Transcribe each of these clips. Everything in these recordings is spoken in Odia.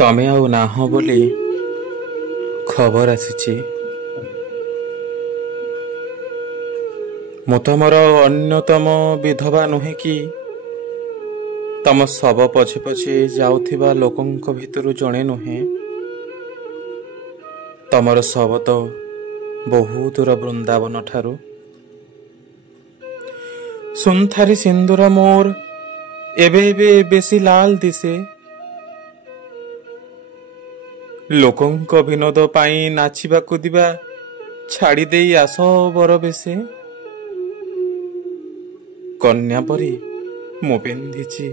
ତମେ ଆଉ ନାହଁ ବୋଲି ଖବର ଆସିଛି। ମୁଁ ତମର ଅନ୍ୟତମ ବିଧବା ନୁହେଁ କି ତମ ଶବ ପଛେ ପଛେ ଯାଉଥିବା ଲୋକଙ୍କ ଭିତରୁ ଜଣେ ନୁହେଁ। ତମର ଶବ ତ ବହୁ ଦୂର ବୃନ୍ଦାବନ ଠାରୁ। ସୁନ୍ଥାରୀ ସିନ୍ଦୁର ମୋର ଏବେ ଏବେ ବେଶୀ ଲାଲ ଦିଶେ। ଲୋକଙ୍କ ବିନୋଦ ପାଇଁ ନାଚିବାକୁ ଦିବା ଛାଡ଼ି ଦେଇ ଆସ ବର ବେଶେ। କନ୍ୟା ପରି ମୁଁ ପିନ୍ଧିଛି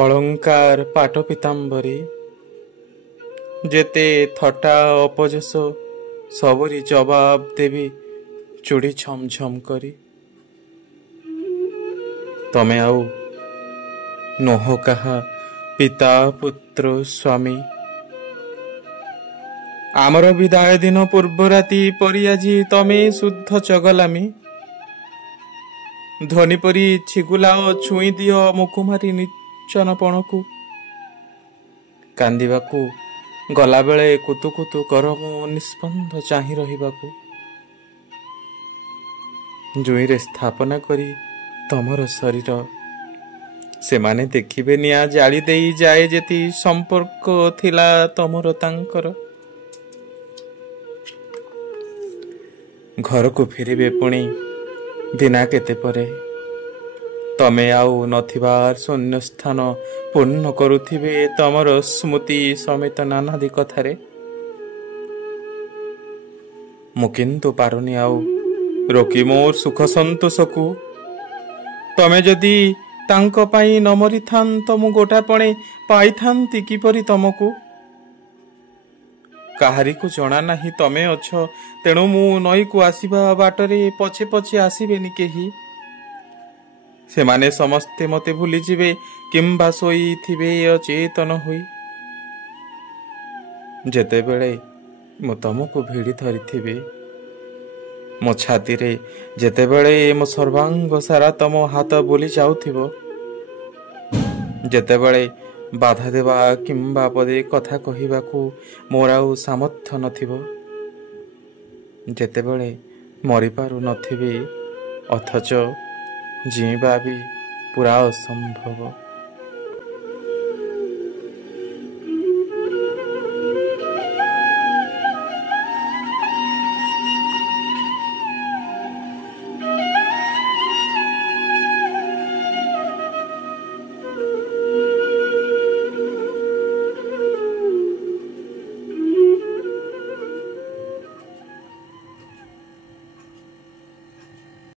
ଅଳଙ୍କାର ପାଟ ପିତାମ୍ବରୀ। ଯେତେ ଥଟ୍ଟା ଅପଯଶ ସବୁରି ଜବାବ ଦେବି ଚୁଡ଼ି ଝମ ଝମ କରି। ତମେ ଆଉ ନୋହ କାହା ପିତା ପୁତ୍ର ସ୍ୱାମୀ। ଆମର ବିଦାୟ ଦିନ ପୂର୍ବ ରାତି ପରି ଆଜି ତମେ ଶୁଦ୍ଧ ଚଗଲାମି। ଧ୍ୱନି ପରି ଛିଗୁଲାଅ ଛୁଇଁ ଦିଅ ମୁକୁମାରୀ ନିର୍ଜନପଣକୁ। କାନ୍ଦିବାକୁ ଗଲାବେଳେ କୁତୁ କୁତୁ କର ମୁଁ ନିସ୍ପନ୍ଦ ଚାହିଁ ରହିବାକୁ। ଜୁଇଁରେ ସ୍ଥାପନା କରି ତମର ଶରୀର ସେମାନେ ଦେଖିବେ ନିଆଁ ଜାଳି ଦେଇ ଯାଏ ଯେତି ସମ୍ପର୍କ ଥିଲା ତମର ତାଙ୍କର। ଘରକୁ ଫେରିବେ ପୁଣି ଦିନା କେତେ ପରେ। ତମେ ଆଉ ନଥିବା ଶୂନ୍ୟ ସ୍ଥାନ ପୂର୍ଣ୍ଣ କରୁଥିବେ ତମର ସ୍ମୃତି ସಮೇତ ନାନାଦି କଥାରେ। ମୁଁ କିନ୍ତୁ ପାରୁନି ଆଉ ରୋକି ମୋର ସୁଖ ସନ୍ତୋଷକୁ। ତମେ ଯଦି ତାଙ୍କ ପାଇଁ ନ ମରିଥାନ୍ତ ମୁଁ ଗୋଟାପଣେ ପାଇଥାନ୍ତି କିପରି ତମକୁ। କାହାରିକୁ ଜଣା ନାହିଁ ତମେ ଅଛ, ତେଣୁ ମୁଁ ନଈକୁ ଆସିବା ବାଟରେ ପଛେ ପଛେ ଆସିବେନି କେହି। ସେମାନେ ସମସ୍ତେ ମତେ ଭୁଲିଯିବେ କିମ୍ବା ଶୋଇଥିବେ ଅଚେତନ ହୋଇ। ଯେତେବେଳେ ମୁଁ ତମକୁ ଭିଡ଼ି ଧରିଥିବି ମୋ ଛାତିରେ, ଯେତେବେଳେ ମୋ ସର୍ବାଙ୍ଗ ସାରା ତମ ହାତ ବୁଲି ଯାଉଥିବ, ଯେତେବେଳେ ବାଧା ଦେବା କିମ୍ବା ପଦେ କଥା କହିବାକୁ ମୋର ଆଉ ସାମର୍ଥ୍ୟ ନଥିବ, ଯେତେବେଳେ ମରିପାରୁ ନଥିବି ଅଥଚ ଜୀଇଁବା ବି ପୁରା ଅସମ୍ଭବ।